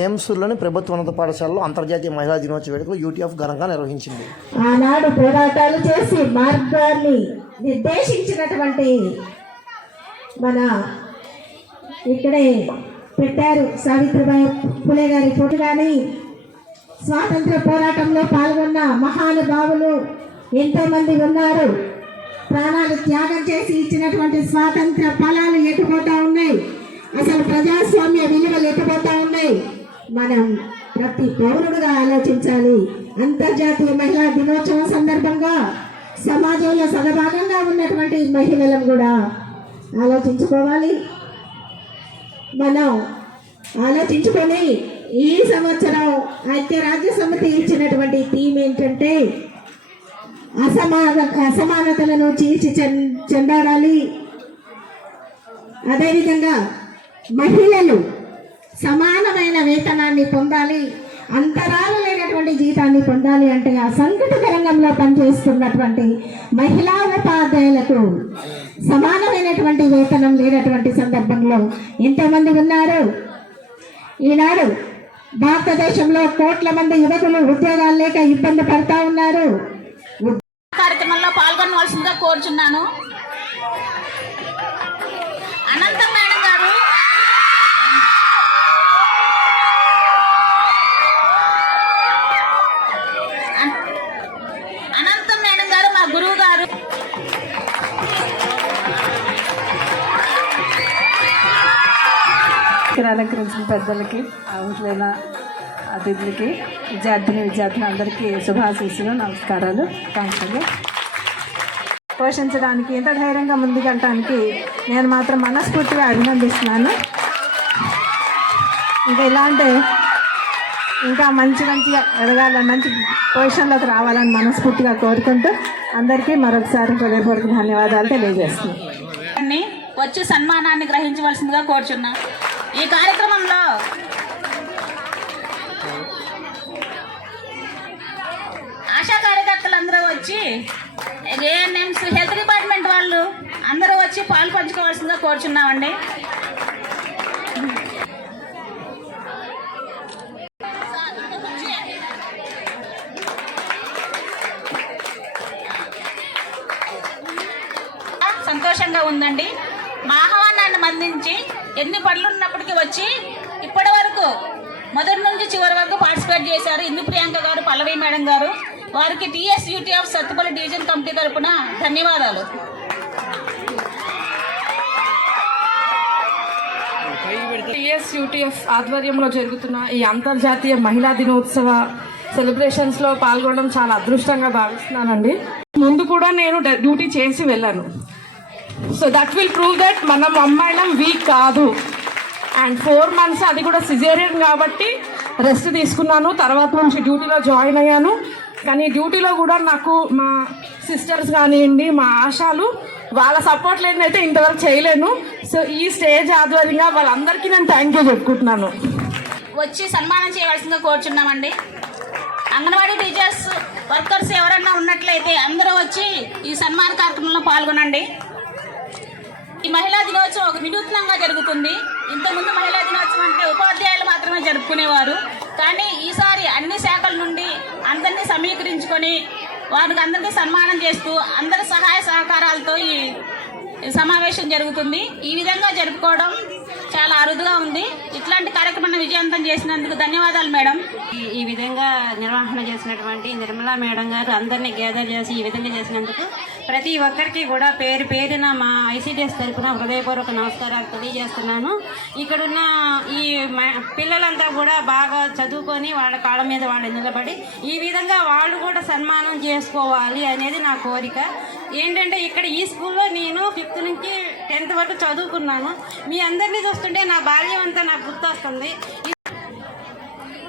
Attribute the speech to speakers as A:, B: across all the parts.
A: మేంసూరులోని ప్రభుత్వ ఉన్నత పాఠశాలలో అంతర్జాతీయ మహిళా దినోత్సవ వేడుకలు యూటీఎఫ్ ఘనంగా నిర్వహించింది.
B: ఆనాడు పోరాటాలు చేసి మార్గాన్ని నిర్దేశించినటువంటి మన ఇక్కడే పెట్టారు సావిత్రిబాయి పులే గారి ఫోటో కానీ స్వాతంత్ర పోరాటంలో పాల్గొన్న మహానుభావులు ఎంతోమంది ఉన్నారు. ప్రాణాలు త్యాగం చేసి ఇచ్చినటువంటి స్వాతంత్ర ఫలాలు ఎటుపోతా ఉన్నాయి? అసలు ప్రజాస్వామ్య విలువలు ఎటుపోతా ఉన్నాయి? మనం ప్రతి పౌరుడుగా ఆలోచించాలి. అంతర్జాతీయ మహిళా దినోత్సవం సందర్భంగా సమాజంలో సగభాగంగా ఉన్నటువంటి మహిళలను కూడా ఆలోచించుకోవాలి. మనం ఆలోచించుకొని ఈ సంవత్సరం ఐక్యరాజ్య సమితి ఇచ్చినటువంటి థీమ్ ఏంటంటే అసమాన అసమానతలను చీల్చి చెం- చెందాడాలి అదేవిధంగా మహిళలు సమానమైన వేతనాన్ని పొందాలి అంతరాలు లేనటువంటి జీతాన్ని పొందాలి అంటే అసంఘటిత రంగంలో పనిచేస్తున్నటువంటి మహిళా ఉపాధ్యాయులకు సమానమైనటువంటి వేతనం లేనటువంటి సందర్భంలో ఎంతమంది ఉన్నారు. ఈనాడు భారతదేశంలో కోట్ల మంది యువకులు ఉద్యోగాలు లేక ఇబ్బంది పడతా ఉన్నారు.
C: కార్యక్రమంలో పాల్గొనవలసిందిగా కోరుచున్నాను.
D: అనంతమైన అలంకరించిన పెద్దలకి ఆవులైన అతిథులకి విద్యార్థిని విద్యార్థులు అందరికీ శుభాశీస్సులు నమస్కారాలు. కాంక్షలు పోషించడానికి ఇంత ధైర్యంగా ముందుకెళ్ళటానికి నేను మాత్రం మనస్ఫూర్తిగా అభినందిస్తున్నాను. ఇంకా ఇలాంటి ఇంకా మంచి మంచిగా ఎదగాలని మంచి పొజిషన్లోకి రావాలని మనస్ఫూర్తిగా కోరుకుంటూ అందరికీ మరొకసారి హృదయపూర్వక ధన్యవాదాలు తెలియజేస్తున్నాను.
C: వచ్చి సన్మానాన్ని గ్రహించవలసిందిగా కోరుచున్నాను ఈ కార్యక్రమంలో ఆశా కార్యకర్తలు అందరూ వచ్చి ఏఎన్ఎంస్ హెల్త్ డిపార్ట్మెంట్ వాళ్ళు అందరూ వచ్చి పాలు పంచుకోవాల్సిందిగా కోరుచున్నామండి. సంతోషంగా ఉందండి. మా ఆహ్వానాన్ని మందించి ఎన్ని పనులు ఉన్నప్పటికీ వచ్చి ఇప్పటి వరకు మొదటి నుంచి చివరి వరకు పార్టిసిపేట్ చేశారు ఇందు ప్రియాంక గారు పల్లవి మేడం గారు. వారికి TS UTF Sathupalli division committee తరఫున ధన్యవాదాలు.
E: టిఎస్ యూటీఎఫ్ ఆధ్వర్యంలో జరుగుతున్న ఈ అంతర్జాతీయ మహిళా దినోత్సవ సెలబ్రేషన్స్లో పాల్గొనడం చాలా అదృష్టంగా భావిస్తున్నానండి. ముందు కూడా నేను డ- డ్యూటీ చేసి వెళ్ళాను. So that will prove that మనం అమ్మాయిలం వీక్ కాదు. అండ్ ఫోర్ మంత్స్ అది కూడా సిజేరియన్ కాబట్టి రెస్ట్ తీసుకున్నాను. తర్వాత నుంచి డ్యూటీలో జాయిన్ అయ్యాను. కానీ డ్యూటీలో కూడా నాకు మా సిస్టర్స్ కానివ్వండి మా ఆశాలు వాళ్ళ సపోర్ట్ లేనిదైతే ఇంతవరకు చేయలేను. సో ఈ స్టేజ్ ఆధ్వర్యంగా వాళ్ళందరికీ నేను థ్యాంక్ యూ చెప్పుకుంటున్నాను.
C: వచ్చి సన్మానం చేయవలసిందిగా కోరుచున్నామండి. అంగన్వాడీ టీచర్స్ వర్కర్స్ ఎవరన్నా ఉన్నట్లయితే అందరూ వచ్చి ఈ సన్మాన కార్యక్రమంలో పాల్గొనండి. మహిళా దినోత్సవం ఒక వినూత్నంగా జరుగుతుంది. ఇంతకుముందు మహిళా దినోత్సవం అంటే ఉపాధ్యాయులు మాత్రమే జరుపుకునేవారు. కానీ ఈసారి అన్ని శాఖల నుండి అందరినీ సమీకరించుకొని వారికి అందరికీ సన్మానం చేస్తూ అందరి సహాయ సహకారాలతో ఈ సమావేశం జరుగుతుంది. ఈ విధంగా జరుపుకోవడం అరుదుగా ఉంది. ఇట్లాంటి కార్యక్రమాన్ని విజయవంతం చేసినందుకు ధన్యవాదాలు మేడం.
F: ఈ ఈ విధంగా నిర్వహణ చేసినటువంటి నిర్మలా మేడం గారు అందరినీ గ్యాదర్ చేసి ఈ విధంగా చేసినందుకు ప్రతి ఒక్కరికి కూడా పేరు పేరున మా ఐసీడీఎస్ తరఫున హృదయపూర్వక నమస్కారాలు తెలియజేస్తున్నాను. ఇక్కడున్న ఈ మ- పిల్లలంతా కూడా బాగా చదువుకొని వాళ్ళ కాళ్ళ మీద వాళ్ళు నిలబడి ఈ విధంగా వాళ్ళు కూడా సన్మానం చేసుకోవాలి అనేది నా కోరిక. ఏంటంటే ఇక్కడ ఈ స్కూల్లో నేను ఫిఫ్త్ నుంచి టెన్త్ వరకు చదువుకున్నాను. మీ అందరినీ చూస్తుంటే నా బాల్యం అంతా నాకు గుర్తొస్తుంది.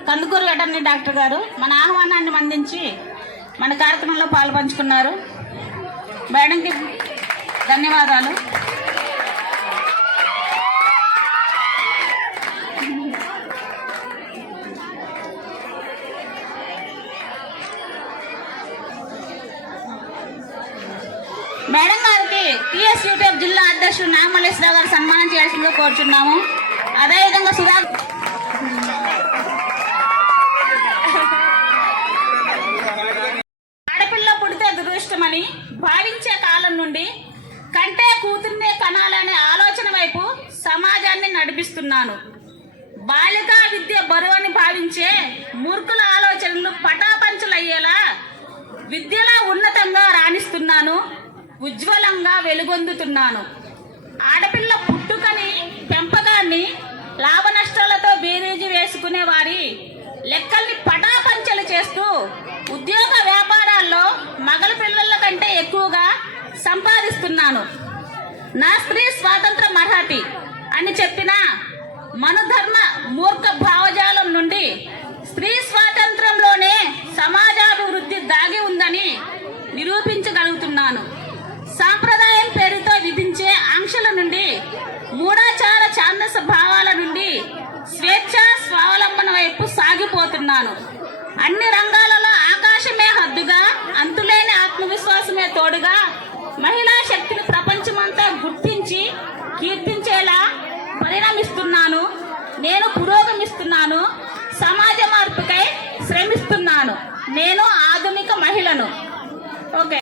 C: కందుకూరు వెటర్నరీ డాక్టర్ గారు మన ఆహ్వానాన్ని అందించి మన కార్యక్రమంలో పాల్పంచుకున్నారు. మేడంకి ధన్యవాదాలు. మేడం గారికి టీఎస్యూటీఎఫ్ జిల్లా అధ్యక్షుడు నాగమల్లేశ్వరరావు గారు సన్మానం చేయాల్సిందిగా కోరుచున్నాము. అదేవిధంగా సుధా ఆడపిల్ల పుడితే దురదృష్టమని భావించే కాలం నుండి కంటే కూతుర్నే కనాలనే ఆలోచన వైపు సమాజాన్ని నడిపిస్తున్నాను. బాలికా విద్య బరువు అని భావించే మూర్ఖుల ఆలోచనలు పటాపంచలయ్యేలా విద్యలో ఉన్నతంగా రాణిస్తున్నారు ఉజ్వలంగా వెలుగొందుతున్నాను. ఆడపిల్ల పుట్టుకని పెంపకాన్ని లాభ నష్టాలతో బేరీజు వేసుకునే వారి లెక్కల్ని పటాపంచలు చేస్తూ ఉద్యోగ వ్యాపారాల్లో మగల పిల్లల కంటే ఎక్కువగా సంపాదిస్తున్నాను. నా స్త్రీ స్వాతంత్ర మరాఠీ అని చెప్పిన మనుధర్మ మూర్ఖ భావజాలం నుండి సాగిపోతున్నాను అన్ని రంగాలలో ఆకాశమే హద్దుగా అంతులేని ఆత్మవిశ్వాసమే తోడుగా మహిళా శక్తిని ప్రపంచమంతా గుర్తించి కీర్తించేలా పరిణమిస్తున్నాను. నేను పురోగమిస్తున్నాను. సమాజ మార్పుకై శ్రమిస్తున్నాను. నేను ఆధునిక మహిళను. ఓకే.